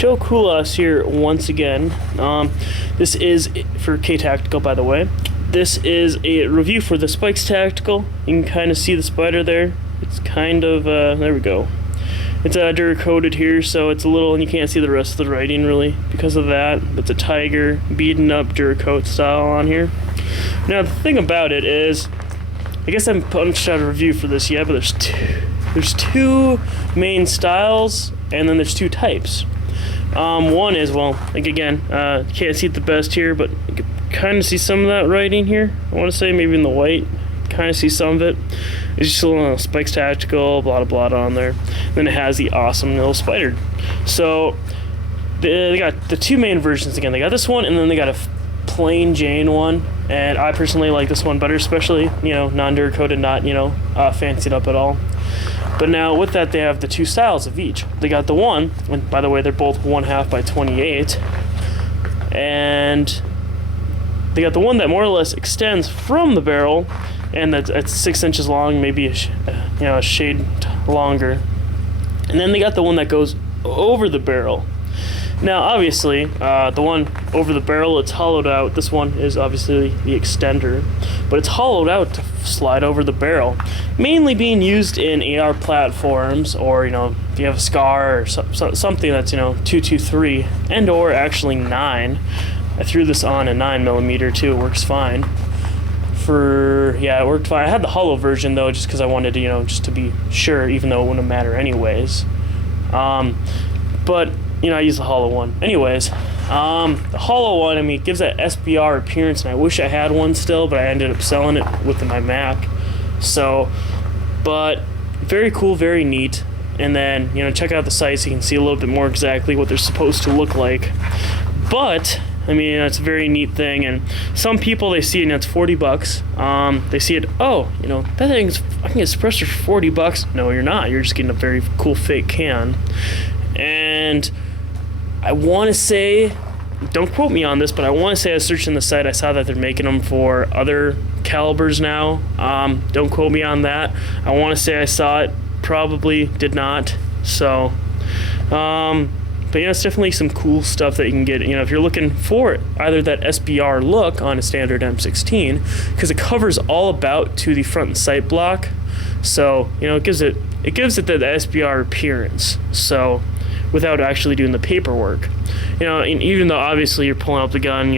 Joe Kulas here once again. This is for K-Tactical, by the way. This is a review for the Spikes Tactical. You can kind of see the spider there. It's kind of, there we go. It's Duracoated here, so it's a little, and you can't see the rest of the writing really because of that. It's a tiger, beaten up Duracoat style on here. Now the thing about it is, I guess I haven't punched out a review for this yet, but there's two main styles, and then there's two types. One is, well, like again, can't see it the best here, but you can kind of see some of that writing here. I want to say maybe in the white, kind of see some of it. It's just a little Spikes Tactical, blah blah blah on there. Then it has the awesome little spider. So they got the two main versions again. They got this one, and then they got a plain Jane one. And I personally like this one better, especially non-Duracoated, not fancied up at all. But now with that, they have the two styles of each. They got the one, and by the way, they're both 1/2 by 28, and they got the one that more or less extends from the barrel, and that's 6 inches long, maybe a shade longer. And then they got the one that goes over the barrel. Now, obviously, the one over the barrel, it's hollowed out. This one is obviously the extender, but it's hollowed out to slide over the barrel. Mainly being used in AR platforms, or if you have a SCAR or something that's 223 and or actually 9. I threw this on a 9mm too. It works fine. It worked fine. I had the hollow version though, just because I wanted to just to be sure, even though it wouldn't matter anyways. But I use the hollow one. Anyways, the hollow one, it gives that SBR appearance, and I wish I had one still, but I ended up selling it with my Mac. So, but very cool, very neat. And then, check out the site so you can see a little bit more exactly what they're supposed to look like. But, it's a very neat thing, and some people, they see it and it's $40. They see it, that thing's, I can get suppressor for $40. No, you're not. You're just getting a very cool fake can. And I want to say, don't quote me on this, but I want to say I was searching the site. I saw that they're making them for other calibers now. Don't quote me on that. I want to say I saw it. Probably did not. So, but it's definitely some cool stuff that you can get. If you're looking for either that SBR look on a standard M16, because it covers all about to the front and sight block. So, it gives it the SBR appearance. So, without actually doing the paperwork, and even though obviously you're pulling up the gun,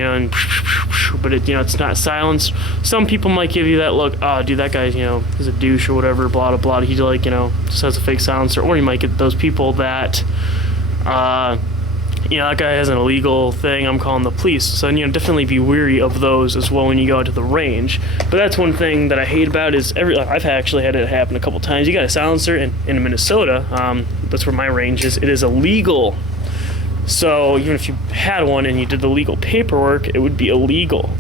but it's not silenced. Some people might give you that look, oh dude, that guy, is a douche or whatever, blah blah blah. He just has a fake silencer. Or you might get those people that, that guy has an illegal thing, I'm calling the police. So definitely be wary of those as well when you go out to the range. But that's one thing that I hate about is I've actually had it happen a couple times. You got a silencer in Minnesota, that's where my range is. It is illegal. So even if you had one and you did the legal paperwork, it would be illegal.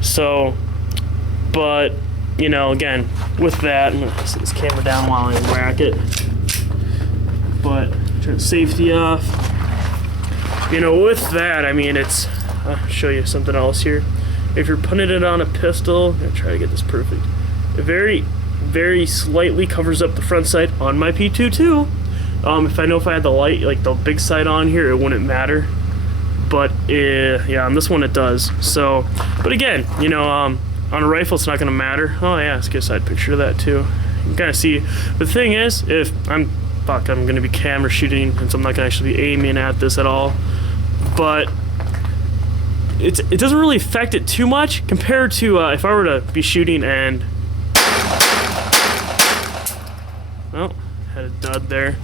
So, but again, with that, I'm gonna set this camera down while I rack it. But turn safety off. With that, it's, I'll show you something else here. If you're putting it on a pistol, I'm gonna try to get this perfect. It very, very slightly covers up the front sight on my P22. If I had the light, like the big sight on here, it wouldn't matter. But yeah, on this one it does. So, but again, on a rifle it's not gonna matter. Oh yeah, let's get a side picture of that too. You can kind of see. The thing is, if I'm gonna be camera shooting, and so I'm not gonna actually be aiming at this at all. But it doesn't really affect it too much compared to if I were to be shooting and had a dud there.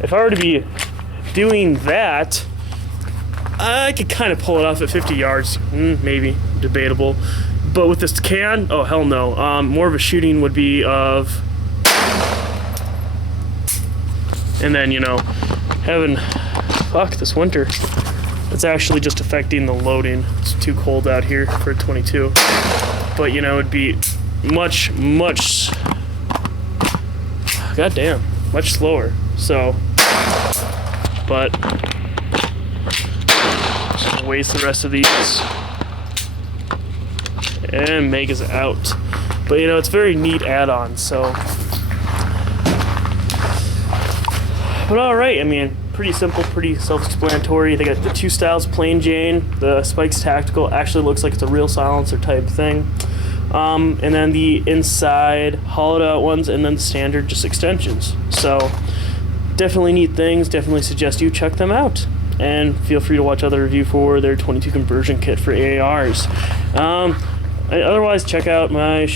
If I were to be doing that, I could kind of pull it off at 50 yards, maybe, debatable. But with this can, oh hell no. More of a shooting would be of, and then having, this winter, it's actually just affecting the loading. It's too cold out here for a 22. But it'd be much, goddamn, much slower. So, but just waste the rest of these. And Mega's out. But it's very neat add-on, so. But alright, pretty simple, pretty self-explanatory. They got the two styles, plain Jane. The Spikes Tactical actually looks like it's a real silencer type thing. And then the inside hollowed out ones, and then standard just extensions. So definitely neat things. Definitely suggest you check them out. And feel free to watch other review for their 22 conversion kit for ARs. Otherwise, check out my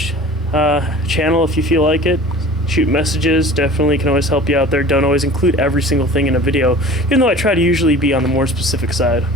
channel if you feel like it. Shoot messages, definitely can always help you out there. Don't always include every single thing in a video, even though I try to usually be on the more specific side.